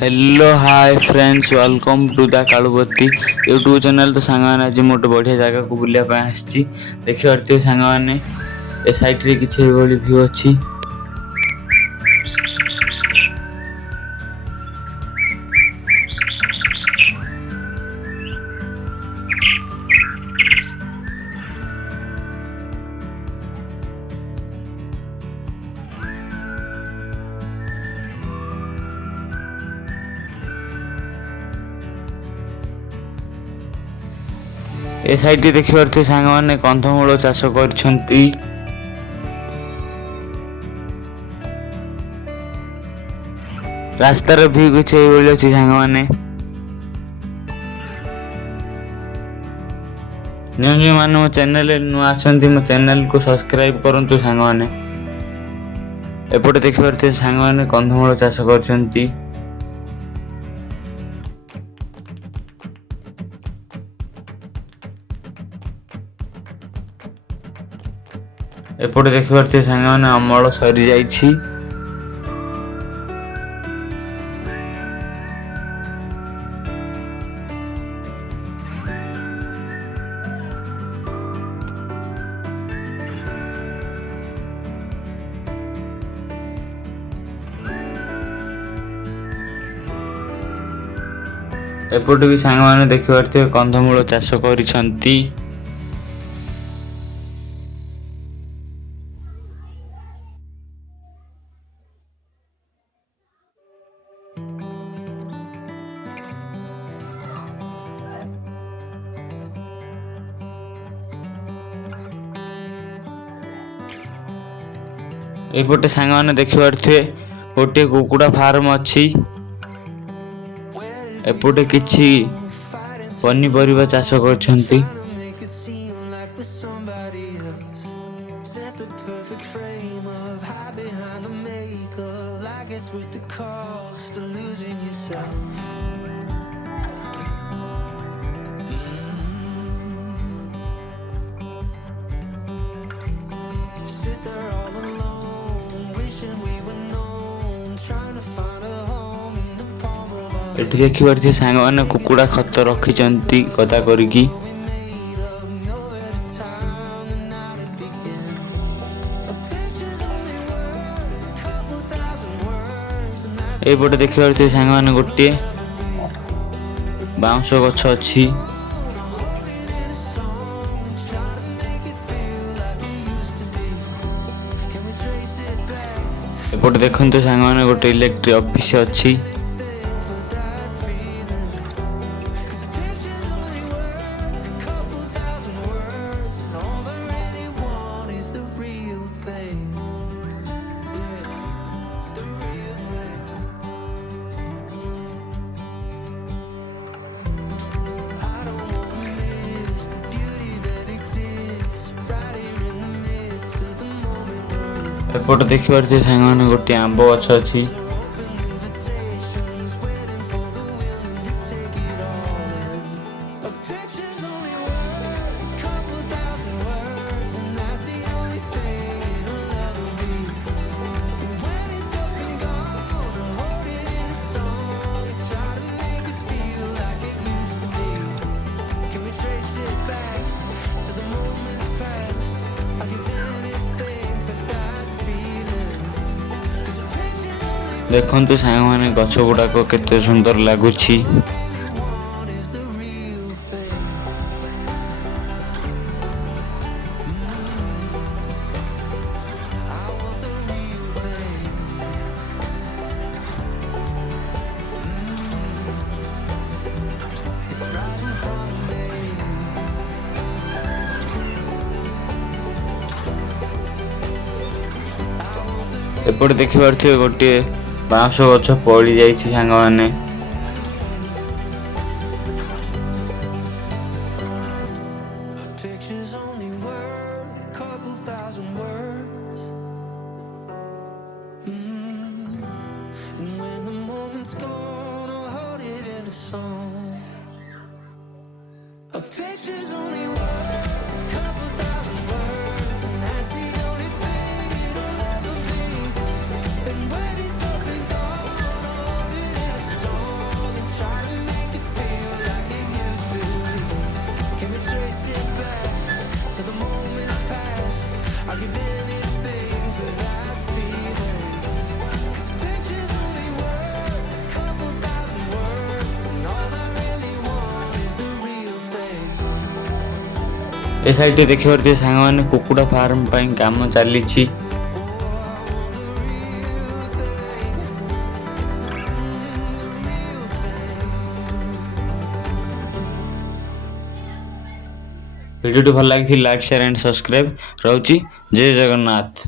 Hello hi friends welcome to the Kalupati YouTube channel. तो song मैंने आज मोटे बढ़िया जगह को बुलाया आसी देखी पारे सांग मैंने ए साइट रे किसी व्यू अच्छी। ए साइट देखि पारे सांग मैंने कंधमूल चाष कर रास्तार भी किसी अच्छी सांग मैंने जो मैंने मो चैनल नुआ अच्छा मो चैनल को सब्सक्राइब करूँ सांग मैंने एपटे देखि पारे सांग मैंने कंधमूल चाष कर एपटे देखि पारे सांग मैंने अमल सरी जाइछि। एपटे भी सांग मैंने देखि पारे कंधमूल चाष करिसंती। एपटे सांग मैंने देखि पारे गोटे कुकुड़ा फार्म अच्छी। एपटे किछि पनीपरिबा चाष करछंती। एठी देखि पारे सांग मैंने कुकुड़ा खत रखिचंती कदा करिकी। एपटे देखि पारे सांग मैंने गोटे बाउंश गछ अच्छी। एपटे देखंतु सांग मैंने गोटे इलेक्ट्रिक ऑफिस अच्छी। एपटे देखि पारे सांग मैंने गोटे आंब गछ अच्छी। देखंतु सांग मैंने गछ गुड़ाक केते सुंदर लगुछि। एपटे देखि पारे गोटे बांश गछ पड़ी जाइछि सांग मैंने। ए साइड देखिए सांग मैंने कुकुड़ा फार्म पर काम चली वीडियो भल लगी लाइक शेयर एंड सब्सक्राइब रोची। जय जगन्नाथ।